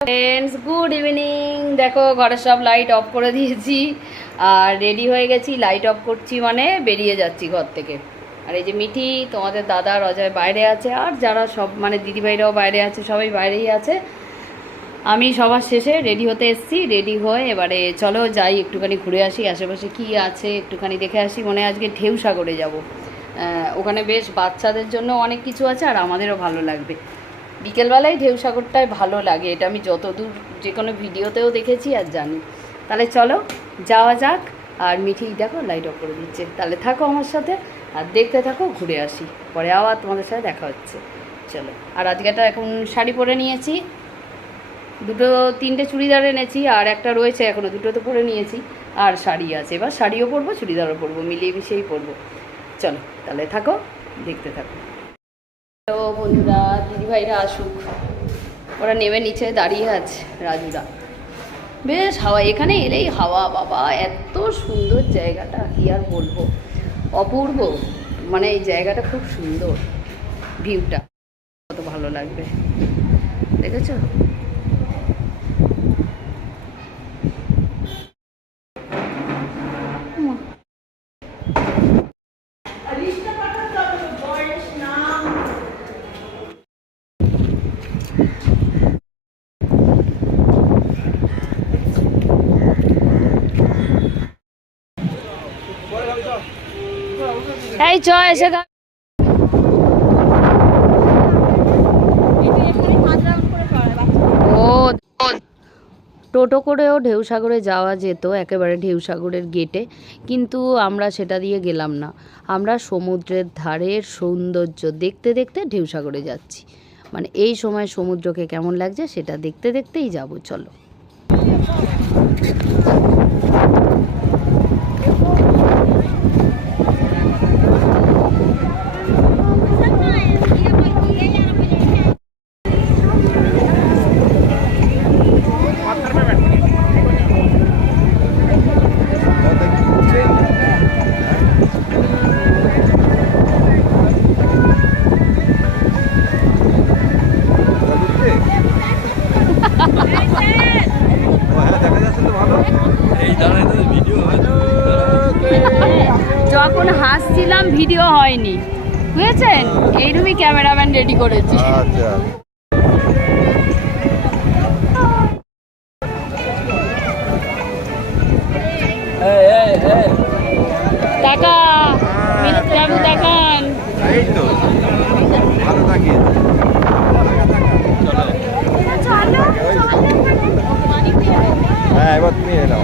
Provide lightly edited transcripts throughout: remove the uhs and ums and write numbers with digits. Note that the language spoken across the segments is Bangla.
Friends good evening. দেখো ঘরের সব লাইট অফ করে দিয়েছি আর রেডি হয়ে গেছি। লাইট অফ করছি মানে বেরিয়ে যাচ্ছি ঘর থেকে। আর এই যে মিঠি, তোমাদের দাদা অজয় বাইরে আছে, আর যারা সব মানে দিদিভাইরাও বাইরে আছে, সবাই বাইরেই আছে। আমি সবার শেষে রেডি হতে এসেছি। রেডি হয়ে এবারে চলো যাই একটুখানি ঘুরে আসি, আশেপাশে কি আছে একটুখানি দেখে আসি। মনে হয় আজকে ঢেউ সাগরে যাব। ওখানে বেশ বাচ্চাদের জন্য অনেক কিছু আছে আর আমাদেরও ভালো লাগবে। বিকেলবেলায় ঢেউ সাগরটায় ভালো লাগে, এটা আমি যতদূর যে কোনো ভিডিওতেও দেখেছি আর জানি। তাহলে চলো যাওয়া যাক। আর মিঠি দেখো লাইট অফ করে দিচ্ছে। তাহলে থাকো আমার সাথে আর দেখতে থাকো, ঘুরে আসি, পরে আবার তোমাদের সাথে দেখা হচ্ছে। চলো। আর আজকেটা এখন শাড়ি পরে নিয়েছি, তিনটে চুড়িদার এনেছি আর একটা রয়েছে এখনও, দুটো তো পরে নিয়েছি আর শাড়ি আছে। এবার শাড়িও পরবো, চুড়িদারও পরবো, মিলিয়ে মিশিয়েই পরবো। চলো তাহলে থাকো, দেখতে থাকো। তো বন্ধুরা, দিদিভাইরা আসুক, ওরা নেমে নিচে দাঁড়িয়ে আছে। রাজুদা বেশ হাওয়া, এখানে এলেই হাওয়া, বাবা এত সুন্দর জায়গাটা, কি আর বলবো, অপূর্ব। মানে এই জায়গাটা খুব সুন্দর, ভিউটা কত ভালো লাগবে, দেখেছো? এই চ এসে ও টোটো করেও ঢেউসাগরে যাওয়া যেত, একেবারে ঢেউসাগরের গেটে, কিন্তু আমরা সেটা দিয়ে গেলাম না। আমরা সমুদ্রের ধারের সৌন্দর্য দেখতে দেখতে ঢেউসাগরে যাচ্ছি। মানে এই সময় সমুদ্রকে কেমন লাগছে সেটা দেখতে দেখতেই যাব। চলো। যখন হাসছিলাম ভিডিও হয়নি, বুঝেছেন? এইরকমই ক্যামেরাম্যান রেডি করেছি। টাকা দেখান। হ্যাঁ, এবার তুমি এলাম।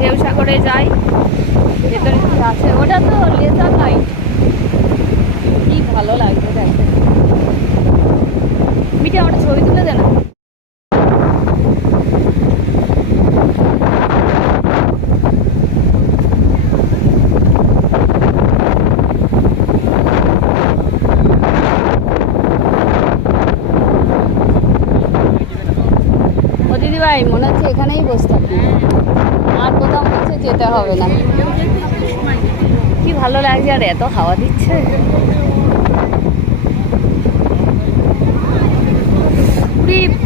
ঢেউসাগরে যাই, ভেতরে কি আছে? ওটা তো লেজার লাইট, কি ভালো লাগবে দেখতে। মিঠে আমার ছবি তুলে দে না। ও দিদিভাই, মনে হচ্ছে এখানেই বসে থাকি, আর কোথাও মনে হচ্ছে যেতে হবে না। কি ভালো লাগছে, আর এত হাওয়া দিচ্ছে।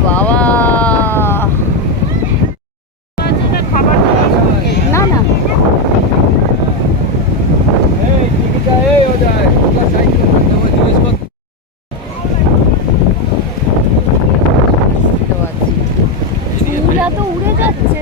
বাবা এরা তো উড়ে যাচ্ছে।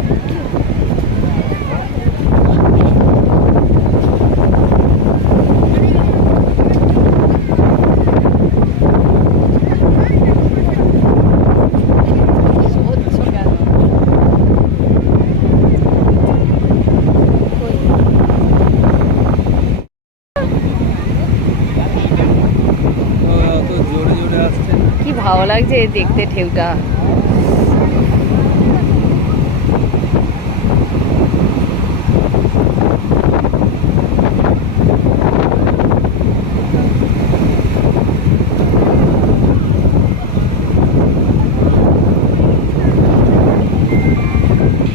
কি ভালো লাগছে দেখতে ঢেউটা।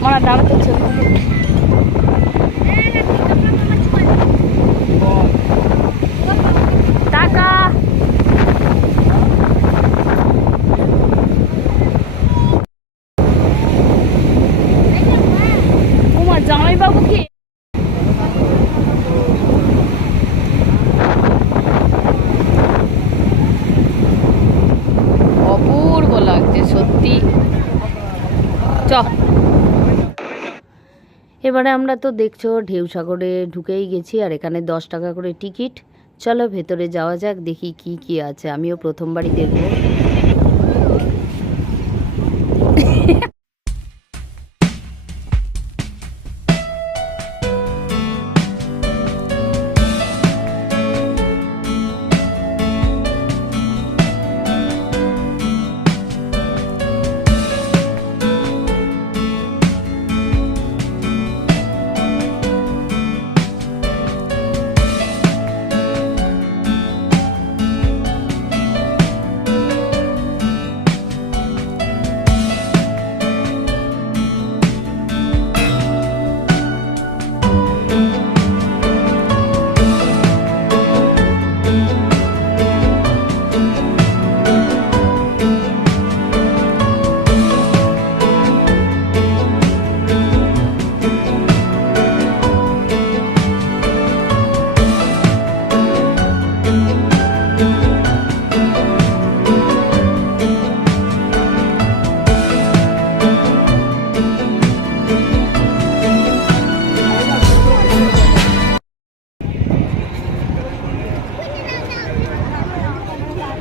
মারা দাঁড়াতে ছবি টাকা। তোমার জামাইবাবু কি অপূর্ব লাগছে সত্যি। চ এবারে আমরা তো দেখছো ঢেউ সাগরে ঢুকেই গেছি, আর এখানে 10 টাকা করে টিকিট। চলো ভেতরে যাওয়া যাক, দেখি কি কি আছে, আমিও প্রথমবারই দেখবো।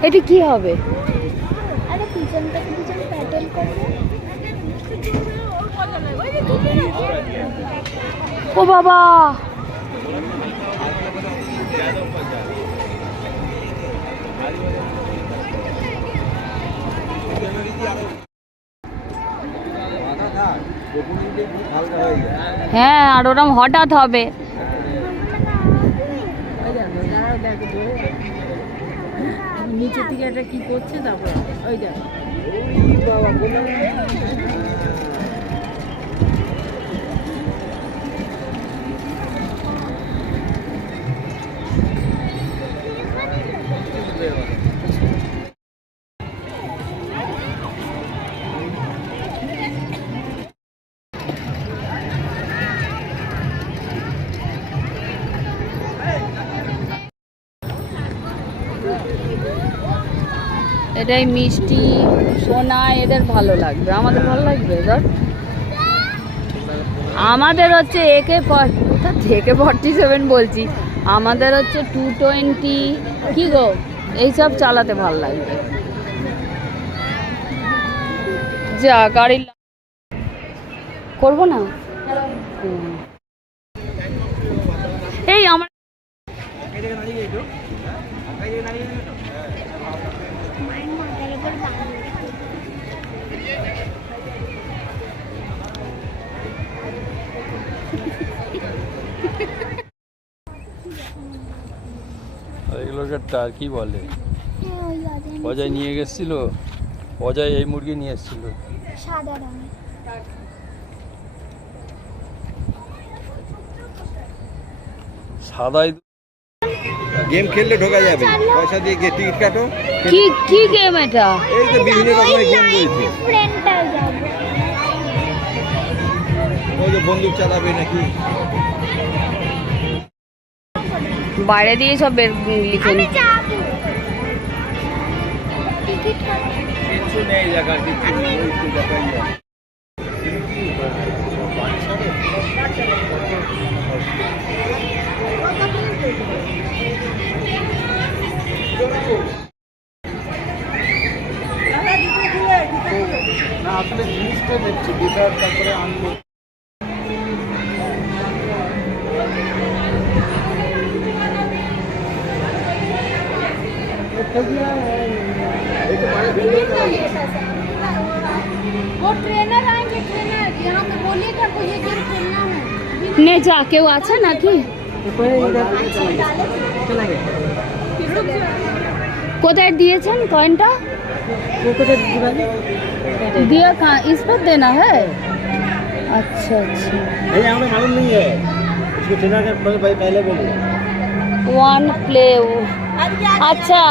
এটা কি হবে? আরে পিছনটাকে পিছন প্যাডেল করবে। ও বাবা, হ্যাঁ আর ওরম হঠাৎ হবে। নিচের দিকে একটা কি করছে, তারপর ওই দেখ এটাই মিষ্টি সোনা, এদের ভালো লাগবে, আমাদের ভালো লাগবে। ধর আমাদের হচ্ছে AK-47 বলছি, আমাদের হচ্ছে 220 কি গো, এইসব চালাতে ভালো লাগবে। যা গাড়ি করবো না। এই আমার এগুলোকে টার্কি বলে। অজয় নিয়ে গেছিল, অজয় এই মুরগি নিয়ে এসেছিল সাদা রঙের। সাদাই। গেম খেললে ঢোকা যাবে, পয়সা দিয়ে গিয়ে টিকিট কাটো। কি কি গেম এটা? এই তো বিভিন্ন রকমের গেম রয়েছে। ফ্রেন্ডটা যাবে। ওই যে বন্দুক চালাবে নাকি। বাইরে দিয়ে সব লিখে আমি যাবো। টিকিট কাটো। কিছু নেই, জায়গার কিছু নেই, ওই তো দেখাই যায়। वो ट्रेनर आएंगे, ट्रेनर यहाँ पे बोलिएगा को ये गेम खेलना है। নে যা, কেউ আছে নাকি? কোথায় দিয়েছেন কয়েনটা? दिया कहाँ? इस पर देना है? अच्छा अच्छा। हमें मालूम नहीं है, इसको ट्रेनर के पहले बोलिए। वन प्ले, अच्छा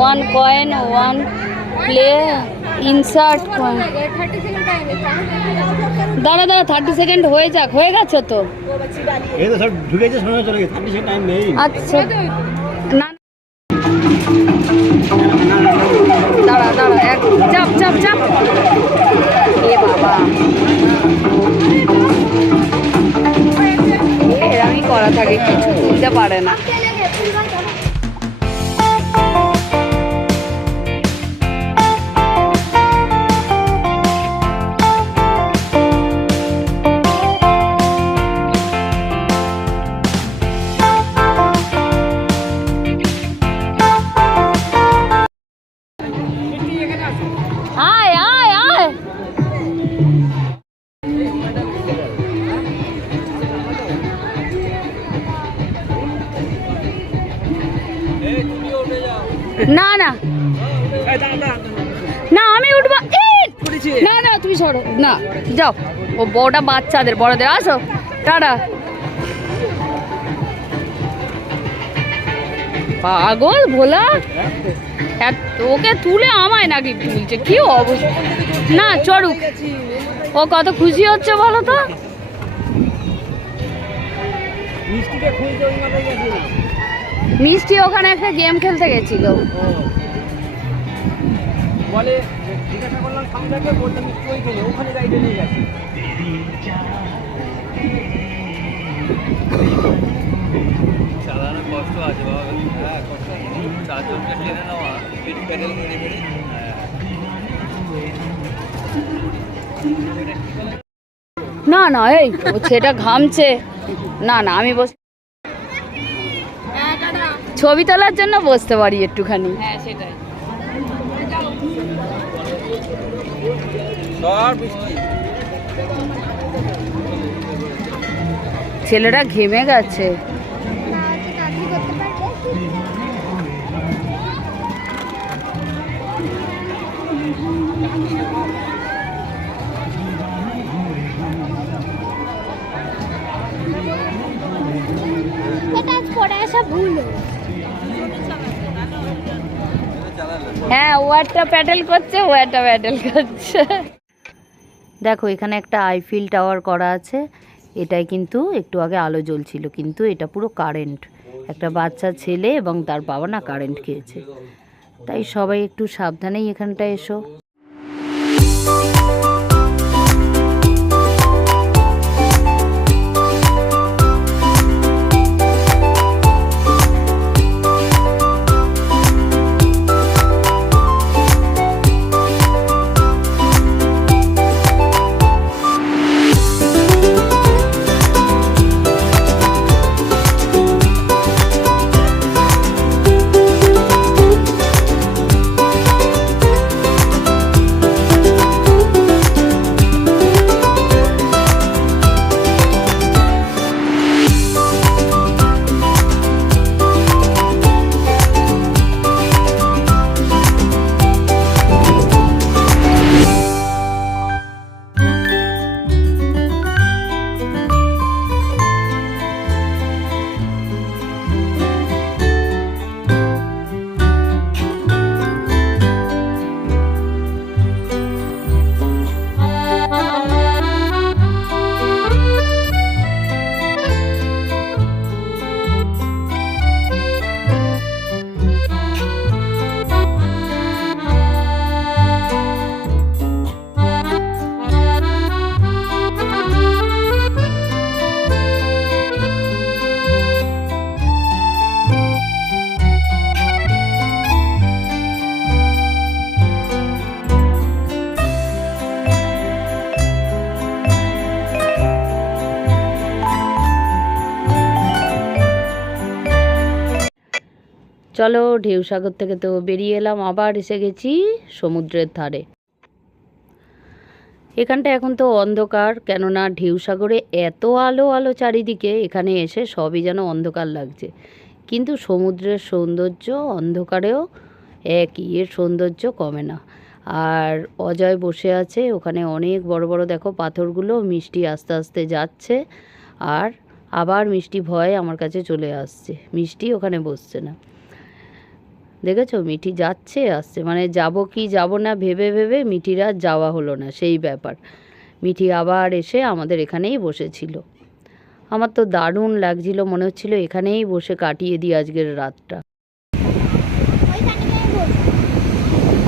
one coin, one play, insert coin. 30 second आएंगे। দাঁড়া দাঁড়া, 30 সেকেন্ড হয়ে যাক, হয়ে গেছে তো। ये तो सब ढुकेছে, समय चले गए, 30 सेकंड टाइम नहीं। আচ্ছা না, দাঁড়া দাঁড়া, এক চাপ চাপ চাপ। এ বাবা, এরকমই করা থাকে, কিছু তুলতে পারে না। चलेंगे फिर बात करो। আয় আয় আয়, না না না, আমি উঠবো। না না, তুমি সরো না, যাও। ও বড়টা বাচ্চাদের, বড়দের আসো, টাটা। পাগল ভোলা, ওকে তুলে আমায় নাকি তুলছে, কি অবস্থা। না চড়ুক, ও কত খুশি হচ্ছে বলো তো। মিষ্টি ওখানে একটা গেম খেলতে গেছিল। বলে জিজ্ঞাসা করলাম সামনে বলতে মিষ্টি ওই খেলে ওখানে গাইডে নিয়ে গেছে। চালানো কষ্ট আছে বাবা, হ্যাঁ কষ্ট আছে, 4 জনকে টেনে নেওয়া, প্যাডেল করে করে। না না, এই ও ছেলেটা ঘামছে। না না, আমি বস, ছবি তোলার জন্য বসতে পারি একটুখানি। হ্যাঁ সেটাই। ছেলেটা ঘেমে গেছে। दादी करते बेटा थोड़ा सा भूल हो। হ্যাঁ, ও একটা প্যাডেল করছে, ও একটা প্যাডেল করছে। দেখো এখানে একটা আইফিল টাওয়ার করা আছে, এটাই কিন্তু একটু আগে আলো জ্বলছিল, কিন্তু এটা পুরো কারেন্ট। একটা বাচ্চা ছেলে এবং তার বাবা না কারেন্ট খেয়েছে, তাই সবাই একটু সাবধানেই এখানটায় এসো। চলো, ঢেউসাগর থেকে তো বেরিয়ে এলাম, আবার এসে গেছি সমুদ্রের ধারে। এখানটা এখন তো অন্ধকার, কেননা ঢেউসাগরে এত আলো আলো চারিদিকে, এখানে এসে সবই যেন অন্ধকার লাগছে। কিন্তু সমুদ্রের সৌন্দর্য অন্ধকারেও একই, এর সৌন্দর্য কমে না। আর অজয় বসে আছে ওখানে, অনেক বড় বড় দেখো পাথরগুলো, মিষ্টি আস্তে আস্তে যাচ্ছে, আর আবার মিষ্টি ভয়ে আমার কাছে চলে আসছে। মিষ্টি ওখানে বসছে না, দেখেছো, মিঠি যাচ্ছে আসছে, মানে যাব কি যাব না ভেবে ভেবে মিঠির আর যাওয়া হলো না, সেই ব্যাপার। মিঠি আবার এসে আমাদের এখানেই বসেছিল। আমার তো দারুণ লাগছিল, মনে হচ্ছিল এখানেই বসে কাটিয়ে দিই আজকের রাতটা।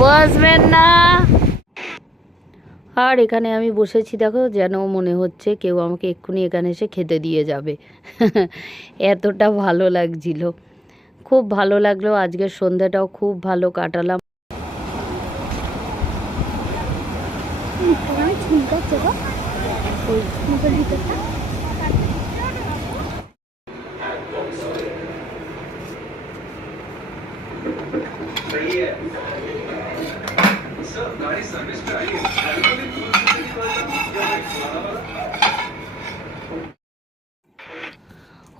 বসবেন না। আর এখানে আমি বসেছি, দেখো, যেন মনে হচ্ছে কেউ আমাকে এক্ষুনি এখানে এসে খেতে দিয়ে যাবে। এতটা ভালো লাগছিল, খুব ভালো লাগলো। আজকের সন্ধ্যাটাও খুব ভালো কাটালাম।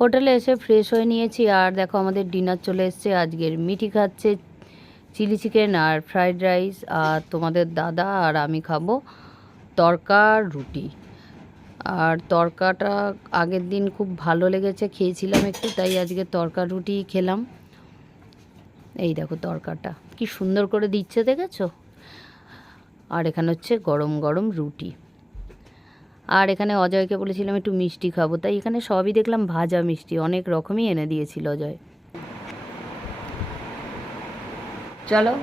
হোটেলে এসে ফ্রেশ হয়ে নিয়েছি, আর দেখো আমাদের ডিনার চলে এসছে। আজকের মিঠি খাচ্ছে চিলি চিকেন আর ফ্রাইড রাইস, আর তোমাদের দাদা আর আমি খাবো তড়কা রুটি। আর তড়কাটা আগের দিন খুব ভালো লেগেছে, খেয়েছিলাম একটু, তাই আজকে তড়কা রুটি খেলাম। এই দেখো তড়কাটা কি সুন্দর করে দিচ্ছে, দেখেছো? আর এখানে হচ্ছে গরম গরম রুটি। আর এখানে অজয়কে বলেছিলাম একটু মিষ্টি খাবো, তাই এখানে সবই দেখলাম ভাজা মিষ্টি, অনেক রকমই এনে দিয়েছিল অজয়। চলো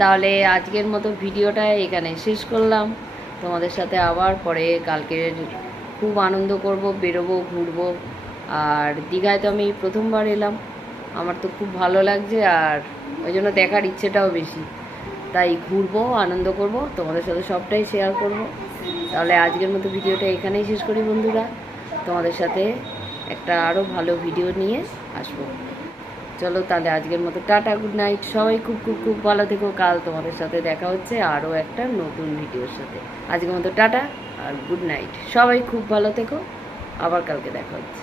তাহলে আজকের মতো ভিডিওটা এখানে শেষ করলাম। তোমাদের সাথে আবার পরে কালকে খুব আনন্দ করব, বেরোবো, ঘুরবো। আর দীঘায় তো আমি প্রথমবার এলাম, আমার তো খুব ভালো লাগছে, আর ওই জন্য দেখার ইচ্ছেটাও বেশি। তাই ঘুরবো, আনন্দ করব, তোমাদের সাথে সবটাই শেয়ার করব। তাহলে আজকের মতো ভিডিওটা এখানেই শেষ করি বন্ধুরা। তোমাদের সাথে একটা আরও ভালো ভিডিও নিয়ে আসবো। চলো তাহলে আজকের মতো টাটা, গুড নাইট। সবাই খুব খুব খুব ভালো থেকো। কাল তোমাদের সাথে দেখা হচ্ছে আরও একটা নতুন ভিডিওর সাথে। আজকের মতো টাটা আর গুড নাইট। সবাই খুব ভালো থেকো, আবার কালকে দেখা হচ্ছে।